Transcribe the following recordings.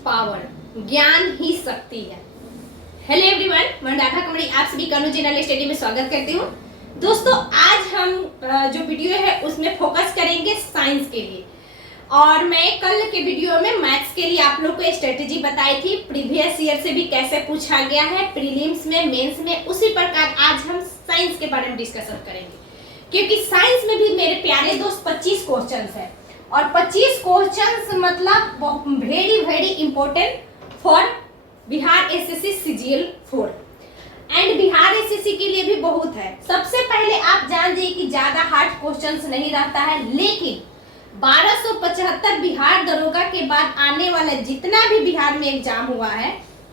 Power, ज्ञान ही शक्ति है। हेलो एवरीवन, मैं राधा कमरी आप सभी का चैनल स्टडी में स्वागत करती हूँ। दोस्तों, आज हम जो वीडियो है उसमें फोकस करेंगे साइंस के लिए। और मैं कल के वीडियो में मैथ्स के लिए आप लोग को स्ट्रेटेजी बताई थी, प्रीवियस ईयर से भी कैसे पूछा गया है, प्रीलिम्स में, मेंस में। उसी प्रकार आज हम साइंस के बारे में डिस्कशन करेंगे, क्योंकि साइंस में भी मेरे प्यारे दोस्त 25 क्वेश्चंस है और 25 क्वेश्चंस मतलब very very important for Bihar SSC CGL 4 and Bihar SSC के लिए भी बहुत है। सबसे पहले आप जान जाइए कि ज्यादा हार्ड क्वेश्चंस नहीं रहता है, लेकिन 1275 बिहार दरोगा के बाद आने वाला जितना भी बिहार में एग्जाम हुआ है,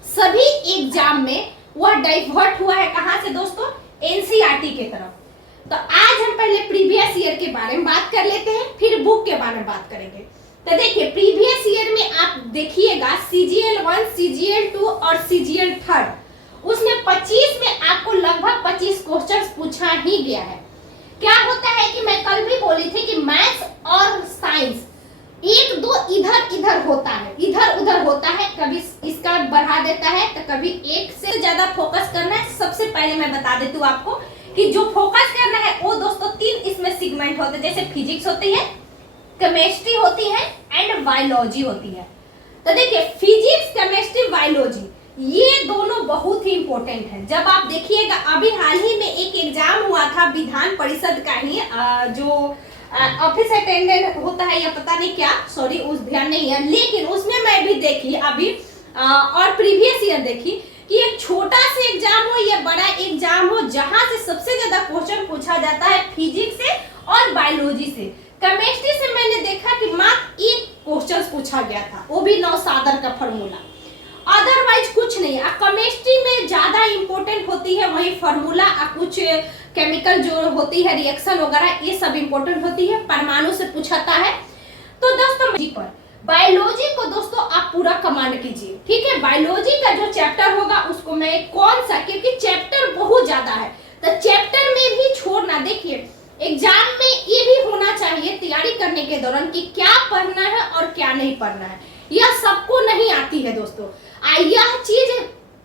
सभी एग्जाम में वह डाइवर्ट हुआ है। कहां से दोस्तों? एनसीईआरटी के तरफ। तो आज हम पहले प्रीवियस ईयर के बारे में बात कर लेते हैं, फिर बुक के बारे में बात करेंगे। तो देखिए, प्रीवियस ईयर में आप देखिएगा सीजीएल 1, सीजीएल 2 और सीजीएल 3, उसमें 25 में आपको लगभग 25 क्वेश्चंस पूछा ही गया है। क्या होता है कि मैं कल भी बोली थी कि मैथ्स और साइंस एक दो इधर इधर होता है, इधर उधर होता है, कभी इसका बढ़ा देता है तो कभी एक से ज्यादा फोकस करना है। सबसे पहले मैं बता देती हूँ आपको कि जो फोकस करना है वो दोस्तों 3 इसमें सेगमेंट होते हैं, जैसे फिजिक्स होती है, केमिस्ट्री होती है एंड बायोलॉजी होती है। तो देखिए, फिजिक्स, केमिस्ट्री, बायोलॉजी ये दोनों बहुत ही इंपॉर्टेंट है। जब आप देखिएगा, अभी हाल ही में एक एग्जाम हुआ था विधान परिषद का ही, जो ऑफिस अटेंडेंट होता है या पता नहीं क्या, सॉरी उस ध्यान नहीं है, लेकिन उसमें मैं भी देखी अभी और प्रीवियस ईयर देखी कि एक छोटा सा एग्जाम हो या बड़ा एग्जाम हो, जहां से सबसे ज्यादा क्वेश्चन पूछा जाता है फिजिक्स से और बायोलॉजी से। केमिस्ट्री से मैंने देखा कि मात्र एक क्वेश्चन पूछा गया था, वो भी नौसादर का फॉर्मूला, अदरवाइज कुछ नहीं। केमिस्ट्री में ज्यादा इंपॉर्टेंट होती है वही फॉर्मूला, कुछ केमिकल जो होती है रिएक्शन वगैरह, ये सब इंपॉर्टेंट होती है, परमाणु से पूछाता है। तो दोस्तों जी पर बायोलॉजी को दोस्तों आप पूरा कमांड कीजिए, ठीक है। बायोलॉजी का जो चैप्टर होगा उसको मैं कौन सा, क्योंकि चैप्टर बहुत ज्यादा है, तो चैप्टर में भी छोड़ना। देखिए, एग्जाम में ये भी होना चाहिए तैयारी करने के दौरान कि क्या पढ़ना है और क्या नहीं पढ़ना है। यह सबको नहीं आती है दोस्तों, यह चीज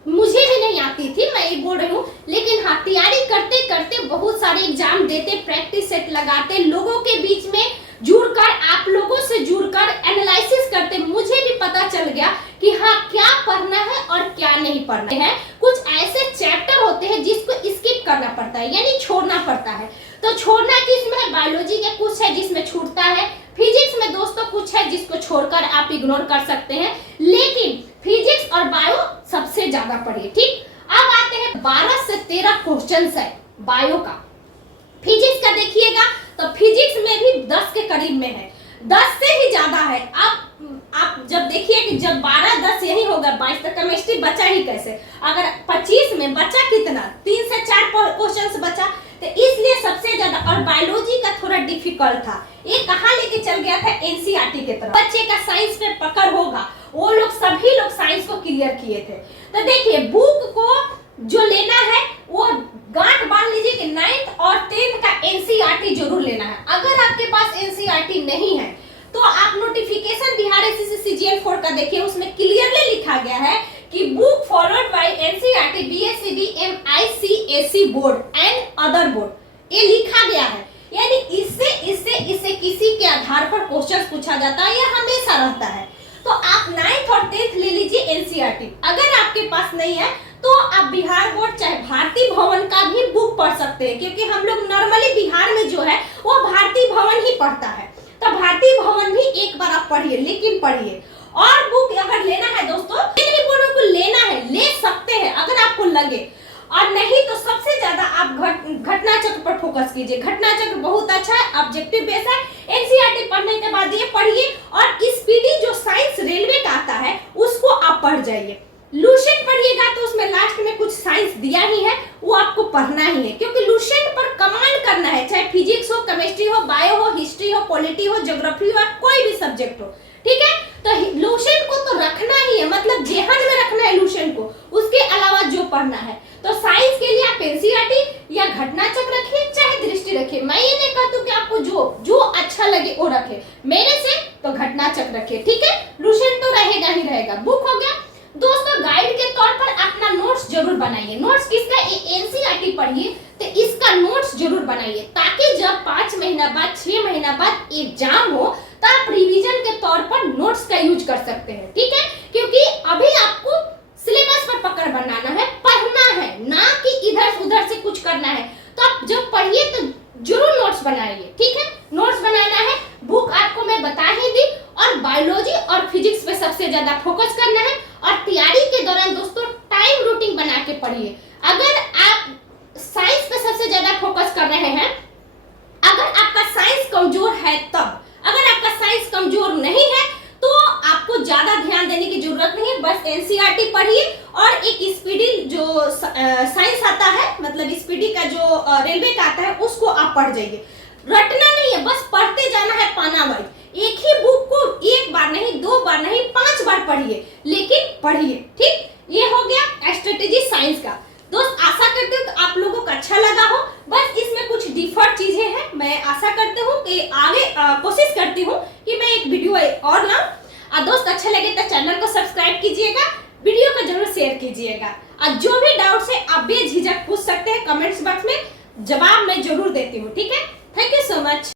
मुझे भी नहीं आती थी, मैं ये बोल रही हूँ। लेकिन हाँ, तैयारी करते करते बहुत सारे एग्जाम देते, प्रैक्टिस सेट लगाते, लोगों के बीच में जुड़कर, आप लोगों से जुड़कर एनालिसिस करते, मुझे भी पता चल गया कि हाँ क्या पढ़ना है और क्या नहीं पढ़ना है। कुछ ऐसे चैप्टर होते हैं जिसको स्किप करना पड़ता है, यानी छोड़ना पड़ता है। तो छोड़ना किसमें है? बायोलॉजी के कुछ है जिसमें छूटता है, फिजिक्स में दोस्तों कुछ है जिसको छोड़कर आप इग्नोर कर सकते हैं, लेकिन फिजिक्स और बायो सबसे ज्यादा पढ़िए, ठीक। अब आते हैं 12 से 13 क्वेश्चंस है बायो का। फिजिक्स का देखिएगा तो फिजिक्स में भी 10 के करीब में है, 10 से ही ज्यादा है। आप जब देखिए कि जब 12, 10 यही होगा 22, तो केमिस्ट्री बचा ही कैसे? अगर 25 में बचा कितना? 3 से 4 क्वेश्चंस बचा, तो इसलिए सबसे ज्यादा। और बायोलॉजी का थोड़ा डिफिकल्ट था, ये कहाँ लेके चल गया था? एनसीईआरटी के तरफ। बच्चे का साइंस में पकड़ होगा, वो लोग सभी लोग साइंस को क्लियर किए थे। तो देखिए, बुक को जो लेना है वो गांठ बांध लीजिए कि 9th और 10th का एनसीईआरटी जरूर लेना है। अगर आपके पास एनसीईआरटी नहीं है तो आप नोटिफिकेशन बिहार एसएससी सीजीएल 4 का देखिए, उसमें क्लियरली लिखा गया है कि book followed by NCERT BSEB MICSE board and other board, ये लिखा गया है। यानी इससे किसी के आधार पर क्वेश्चन पूछा जाता है, यह हमेशा रहता है। तो आप 9th और 10th ले लीजिए एनसीईआरटी। अगर आपके पास नहीं है तो आप बिहार बोर्ड चाहे भारती भवन का भी बुक पढ़ सकते हैं, क्योंकि हम लोग नॉर्मली बिहार में जो है वो भारती भवन ही पढ़ता है। तो भारती भवन भी एक बार आप पढ़िए, लेकिन पढ़िए। और बुक अगर लेना है दोस्तों, इन बोर्डों को लेना है, ले सकते हैं अगर आपको लगे, और नहीं तो सबसे ज्यादा आप घटना चक्र पर फोकस कीजिए। घटना चक्र बहुत अच्छा है, ऑब्जेक्टिव बेस है। एनसीईआरटी पढ़ने के बाद ये पढ़िए, और स्पीडी जो साइंस रेलवे का आता है उसको आप पढ़ जाइए। लूसेंट पढ़िएगा तो उसमें लास्ट में कुछ साइंस दिया ही है, वो आपको पढ़ना ही है, क्योंकि लूसेंट पर कमांड करना है, चाहे फिजिक्स हो, केमिस्ट्री हो, बायो हो, हिस्ट्री हो, पॉलिटी हो, ज्योग्राफी हो, कोई भी सब्जेक्ट हो, ठीक है। तो लूसेंट को तो रखना ही है, मतलब जेहन में रखना है लूसेंट को, उसके अलावा जो पढ़ना है। तो साइंस के लिए आप एनसीईआरटी या घटना चक्र रखिए, चाहे दृष्टि रखिए। मैं ये नहीं कहती कि आपको जो अच्छा लगे वो रखे। मेरे से तो घटना चक्र रखिए, ठीक है। लुसेंट तो रहेगा ही रहेगा। बुक हो गया दोस्तों। गाइड के तौर पर अपना नोट्स जरूर बनाइए। नोट्स किसका? एनसीईआरटी पढ़िए तो इसका नोट्स जरूर बनाइए, ताकि जब 5 महीना बाद 6 महीना बाद एग्जाम हो तो आप रिवीजन के तौर पर नोट्स का यूज कर सकते हैं, ठीक है। क्योंकि अभी आपको सिलेबस पर पकड़ बनाना है, पढ़ना है, ना कि इधर उधर से कुछ करना है। तो आप जब पढ़िए तो जरूर नोट्स बनाइए, ठीक है। नोट्स बनाना है, बुक आपको मैं बता ही दी, और बायोलॉजी और फिजिक्स पे सबसे ज्यादा फोकस करना है। और तैयारी के दौरान दोस्तों टाइम रूटीन बना के पढ़िए। अगर आप साइंस पे सबसे ज्यादा फोकस कर रहे हैं, अगर आपका साइंस कमजोर है तब, अगर आपका साइंस कमजोर नहीं है तो आपको ज्यादा ध्यान देने की जरूरत नहीं है। बस एनसीईआरटी पढ़िए और एक स्पीडी जो साइंस आता है, मतलब स्पीडी का जो रेलवे का आता है, उसको आप पढ़ जाइए। रटना नहीं है, बस पढ़ते जाना है पाना वाइज। एक ही बुक को एक बार नहीं, 2 बार नहीं, 5 बार पढ़िए, लेकिन पढ़िए, ठीक। ये हो गया स्ट्रेटेजी साइंस का। दोस्त आशा करते हो कि आप लोगों को अच्छा लगा हो। बस इसमें कुछ डिफर चीजें हैं, मैं आशा करती हूँ कि आगे कोशिश करती हूँ कि मैं एक वीडियो और लाऊं। दोस्त अच्छा लगे तो चैनल को सब्सक्राइब कीजिएगा, वीडियो को जरूर शेयर कीजिएगा, और जो भी डाउट्स है आप बेझिझक पूछ सकते हैं कमेंट्स बॉक्स में, जवाब मैं जरूर देती हूँ, ठीक है। Thank you so much.